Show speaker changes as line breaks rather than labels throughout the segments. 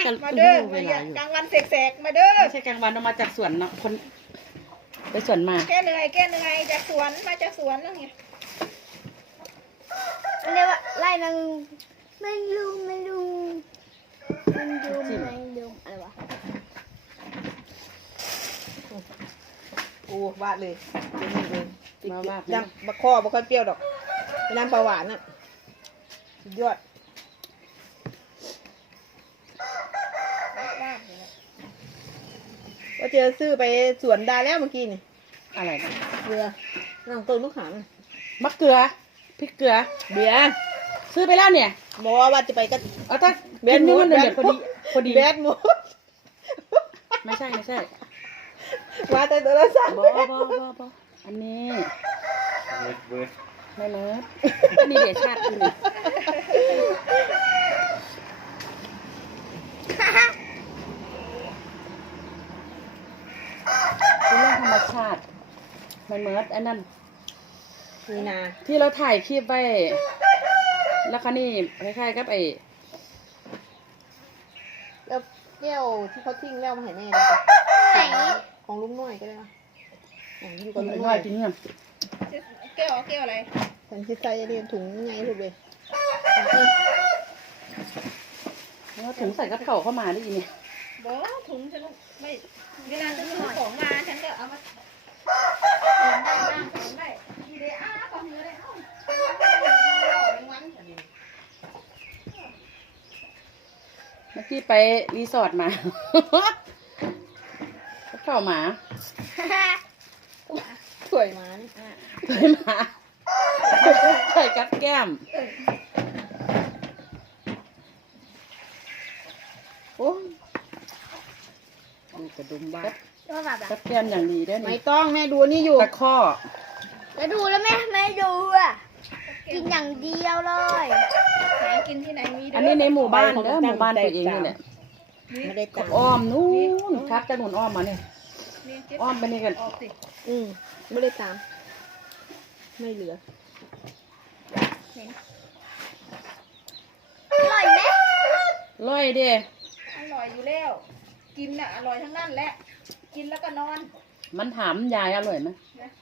มาเด้อกลางวันเสกๆมาเด้อ
ไม่ใช่กลางวันเรามาจากสวนเนาะคนไปสวนมา
แก้เหนื่อยจากสวนมาจากสวนแล้วไง
เรียกว่าไล่แมงลุมอะไรวะ
โอ้วาดเลยเป็นเลย
มาว่า
น้ำบะข้อบะข้อเปรี้ยวดอกเป็นน้ำปลาหวานน่ะสุดยอดว่าเจอซื้อไปสวนดาแล้วเมื่อกี้นี่
อะไรนะ
เรือน้องต้นมะขาม
มะเกลือพริกเกลือ
เบียร์
ซื้อไปแล้วเนี่ย
บอกว่าจะไปก็
เอาถ้ากินนี่มันเดือดพอดี
แบดหมด
ไม่ใช่
มาแต่ตัวละสาม
บอันนี้ไม่เลิศอันนี้เดี๋ยวชาติกินอีกเป็นเรื่องธรรมชาติไม่เมิดอันนั้น
นี่นา
ที่เราถ่ายคลิปไว้แล้วคันนี้คล้ายๆกับไอ้
แล้วแก้วที่เขาทิ้งแล้วมาให้แม่ของลุงน้อยก็ได้นะอยู่กับลุงน้อย
กินเนี่ย
แก้วอะไรฉันคิดใส่เรียนถุงไงถูกเลย
แล้วถุงใส่กับเข่าเข้ามาได้ยินเนี่ย
บอกถุงฉันไม่เวลาฉันซื้อของมาฉันก็เอามาได้ทีเดียวต่อเนื้อได้
เมื่อกี้ไปรีสอร์ทมากับเข่าหมา
สวยมานี่
สวยหมาใส่กับแก้มโอ้กระดุมบ้ากับแก้มอย่างดีด้วย
ไม่ต้องแม่ดูนี่อยู่
ตะข้อ
แล้วดูแล้วแม่ดูอ่ะกินอย่างเดียวเลย
หากินที่ไหนมี
อันนี้ในหมู่บ้านเด้อหมู่บ้านตัวเองนี่แหละ
ไม่ได้ตาม
อ้อมนู้นครับจะหนุนอ้อมมาเนี่ยอ้อมไปนี่กัน
ไม่ได้ตามไม่เหลือ
อร่อยไหม
อร่อยดิ
อร่อยอยู่แล้วกินน่ะอร่อยทั้งนั้นแหละกินแล้วก็นอน
มันถามยายอร่อยไหม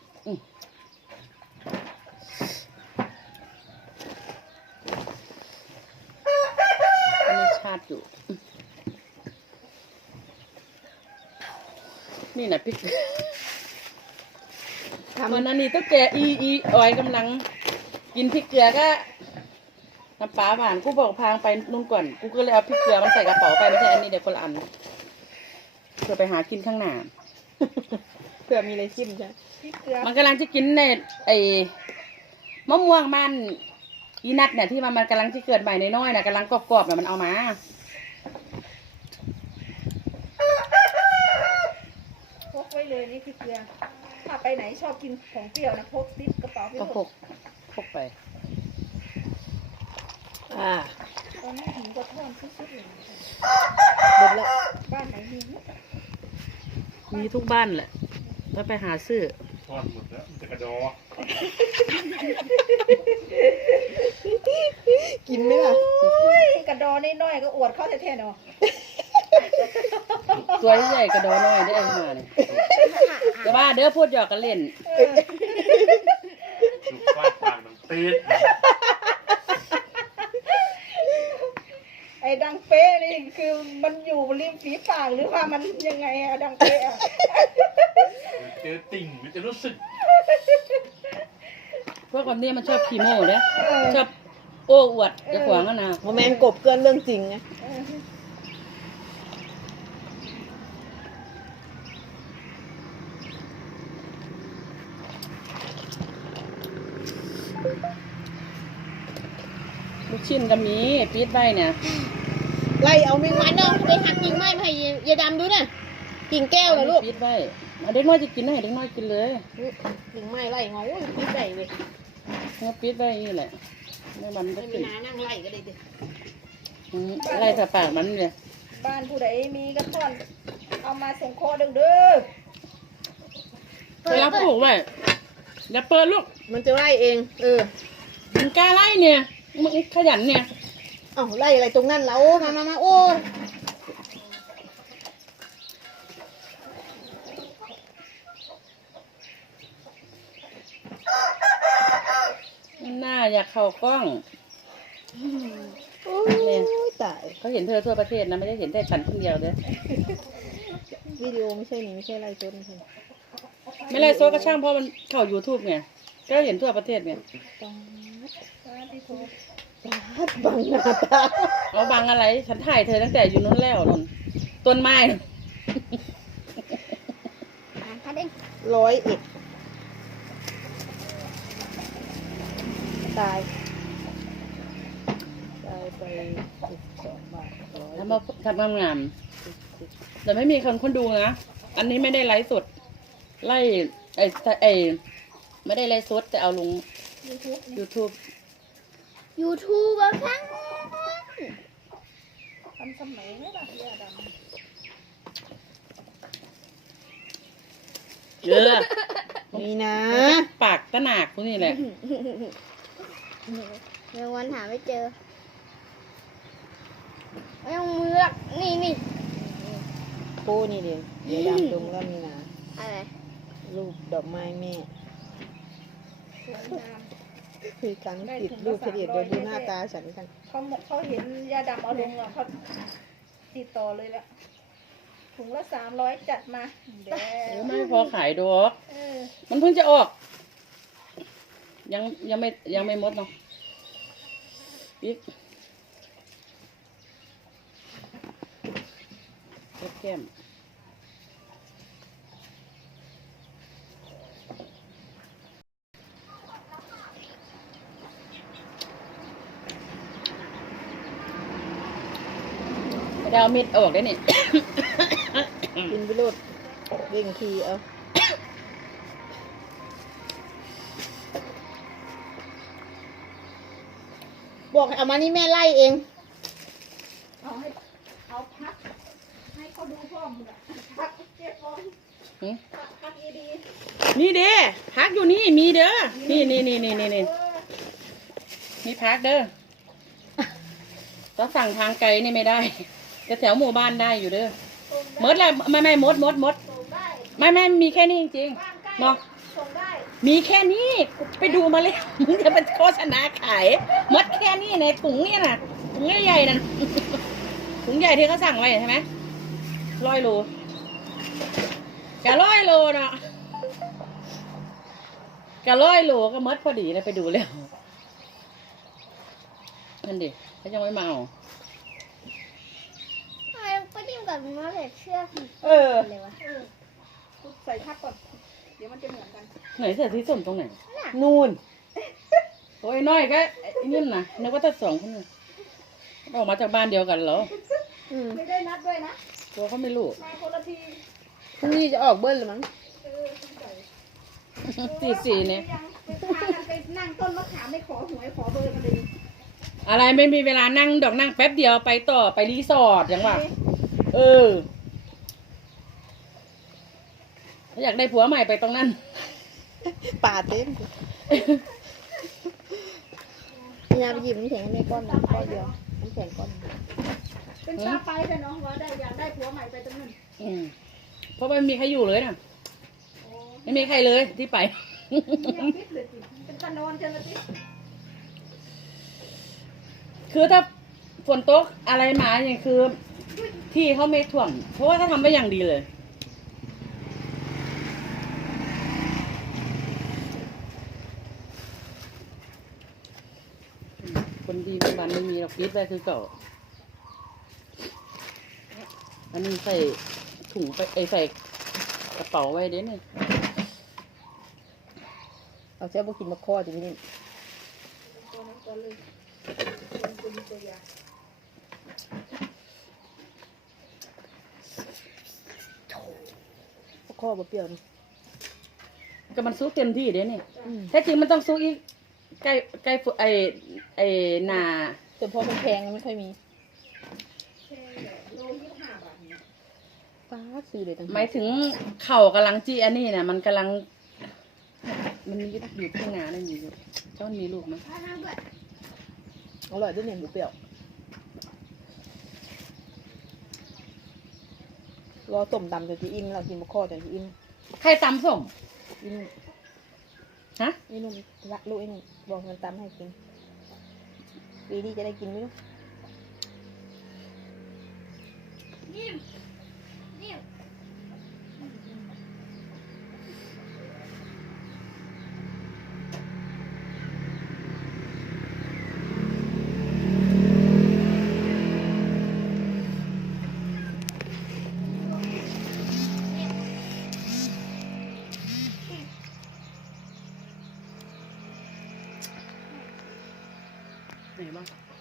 อันนี้ชาติอยู่นี่นะพี่วันนั้นนี่ต้องแกอีออยกำลังกินพริกเกลือก็น้ำปลาหวานกูบอกพางไปนู่นก่อนกูก็เลยเอาพริกเกลือมันใส่กระเป๋าไปไม่ใช่อันนี้เดี๋ยวคนละอันเพื่อไปหากินข้างหน้า
เผื่อมีอะไรกินใช่
มันกำลังจะกินในไอ้มะม่วงมันอีนัดเนี่ยที่มันกำลังจะเกิดใหม่ในน้อยๆนะกำลังกรอบๆเนี่ยมันเอามา
พกไว้เลยนี่คือเกลือถ้าไปไหนชอบกินของเปรี้ยวนะพกติดกระเป๋า
ก็พกไป
ตอนนี้หินก็ท่อนสุดๆเลยหมดแล้วบ้านไหน
มีทุกบ้านแหละแล้วไปหาซื้อ
ทอดหมดแล้วจะกระดอ
กินไหมล่ะกระดอน้อยๆก็อวดเข้าแท้ๆเนาะ
ตัวใหญ่กระดอน้อยได้เองมาเนี่ยแต่ว่าเด้อพูดหยอกกันเล่น
ลูกฟาดปากมันตีด
ไอ้ดังเป๊ะนี่คือมันอยู่ริมฝีปากหรือว่ามันยังไงอะดังเป๊ะอะ
เจอติ่งมันจะรู้สึก
พวกคนนี้มันชอบขี้โม่เนี่ยชอบโอ้อวดจะขวางกันนะ
โมเมนต์กบเกินเรื่องจริงไง
ลูกชิ้นก็มีปี๊ดใบเนี่ย
ไล่เอาแมงวันเนาะไปหักกิ่งไม้ให้ยายดำดูนะกิ่งแก้วนะลูก
ปี๊ดใบเด็กน้อยจะกินให้เด็กน้อยกินเลย
กิ่งไม้ไล่เงาปี๊ดใบเว้ย
ปี๊ดใบนี่แหละไม่มันก็กิน
นั่งไล่ก็ได้ดิ
ไล่แต่ปากมันเลย
บ้านผู้ใดมีกระท่อนเอามาส่งคอเด้อ
เวลาปลูกไว้อย่าเปิดลูก
มันจะไล่เอง
มันกล้าไล่เนี่ยมันขยันเนี่ย
ไล่อะไรตรงนั้นแล้วมาโอ้
อยากเข้ากล้อง
โอ้ยตาย
เขาเห็นเธอทั่วประเทศนะไม่ได้เห็นแต่ฉันคนเดียวเด้อ
วิดีโอไม่ใช่นี่ไม่ใช่ไลฟ์สดไม่ใช่
ไม่ไรโซก็ช่างเพราะมันเข้า YouTube ไงก็เห็นทั่วประเทศไง
บังหน้าตา
เอาบังอะไร ฉันถ่ายเธอตั้งแต่อยู่นู้นแล้วนนต้นไม้นู่น
พัดเอง
101ตายไป12 บาท
ทำมาทำงานแต่ไม่มีคนดูนะอันนี้ไม่ได้ไลฟ์สดไล่ไอไม่ได้ไลฟ์สดแต่เอาลง YouTube
ยูทูบแบบทั้ง
ทันสมัยไหมล่ะยาด
เยอะ
ำนี่นะ
ปากตะหนากพวกนี้แหละ
เมื่อวันหาไม่เจอไม่ต้องมือหรอกนี่
โป้นี่เดียวเดี๋ยวดำตรงแล้วนี่นะ
อะไร
รูปดอกไม้แม่คือการติดรูปเฉลี่ยโดยดูหน้าตาฉันกัน
เขาเห็นยาดำเอาลงแล้วเขาติดต่อเลยละถุงละ300จัดมาเด้อ
ไม่พอขายดอก
เออ
มันเพิ่งจะออก ยังไม่หมดเนาะอีกแก้มไม่ได้เอาเม็ดออกได้นี่
กินไปโลดเร่งทีเอาบอกให้เอามานี่แม่ไล่เอง
เอาพักให้เขาดูพร้อมเลยพักเจ็บพร้อม
หืม
พักอีดี
นี่เด้พักอยู่นี่มีเด้อนี่มีพักเด้อถ้าสั่งทางไกลนี่ไม่ได้แต่แถวหมู่บ้านได้อยู่เด้อมดแหละไม่มด
ส่งได้
ไม่มีแค่นี้จริง
บ้านใกล้
ๆเนาะ
ส่งได้
มีแค่นี้ไปดูมาเลยมึงจะเป็นโฆษณาขายมดแค่นี้ในถุงเนี่ยน่ะถุงใหญ่ๆนั่น ถุงใหญ่ที่เขาสั่งไว้ใช่ไหม100 โลกะ100 โลเนาะกะ100 โลก็มดพอดีเลยไปดูแล้วนั่นดิเขายังไม่มาเอา
อะไรก็จิ้มกับมันใส่เชือก
เออ
เลยวะ
ใส่ทับก่อน เดี๋ยวมันจะเหมือนกัน
ไหนเสือที่ส้มตรงไหน
นู่น
โอ้ยน้อยก็ไอ้นี่นะนึกว่าแต่2 คนน่ะออกมาจากบ้านเดียวกันเหรอ
ไม่ได้นัดด้วยนะ
ตัวเขาไม่รู้
มาคนละที
พรุ่งนี้จะออกเบิ้ลหรือมั้ง
44เนี่ย
ยังไปพากันไปนั่งต้นมะขามไม่ขอหวยขอเบอร์กันเลย
อะไรไม่มีเวลานั่งดอกนั่งแป๊บเดียวไปต่อไปรีสอร์ทอย่างว่าเอออยากได้ผัวใหม่ไปตรงนั้น
ป่าเต็มพี่นาไปหยิบน้ำแข็งให้แม่ก้อนหนึ่งก้อนเดียวน้ำแข็งก้อนหนึ่ง
เป็นตาไปแต่น้องว่าได้อยากได้ผัวใหม่ไปตรงนั้น
อืมเพราะไม่มีใครอยู่เลยนะไม่มีใครเลยที่ไป
ยังพิษเลยสิเป็นตานอนเจอละสิ
คือถ้าฝนตกอะไรมาเนี่ยคือ ที่เขาไม่ท่วมเพราะว่าเขาทำไปอย่างดีเลย คนดีบางวันไม่มีเราคิดไว้คือเก่าอันนี้ใส่ถุงไปใส่กระเป๋าไว้เด้เนี่ย
เอาเจ้าบุกินมาข้อจริงนี่
ตัวนั้นตัวเลยเป็นตัวอย่าง
ข้อบะเปรี้ยวนี่
ก็มันสู้เต็มที่เด้เนี่ยแท้จริงมันต้องสู้อีกใกล้ไอ้นา
แต่พอมันแพงมันไม่ค่อยมี
แค่โล25 บาทเนี่ย
ฟ้าซื้อเลยตั้ง
หมายถึงเข่ากำลังจี้อันนี้นะมันกำลัง มันมีอยู่ที่นานั่นอยู่เจ้ามันมีลูกไหม
ถ้าน้ำด้วย
อร่อยด้วยเนี่ยบุเปรี้ยวรอต้มดำจนจะอิ่มเรากินมะข้อจนจะอิ่ม
ใครตำส้ม
อิ่ม
ฮะ
ไอ้นุ่มละลูกไอ้นุ่ม
บอกมันตำให้กินปีนี้จะได้กินไหมลูก
นิ่มนิ่ม
ไหนบ้าง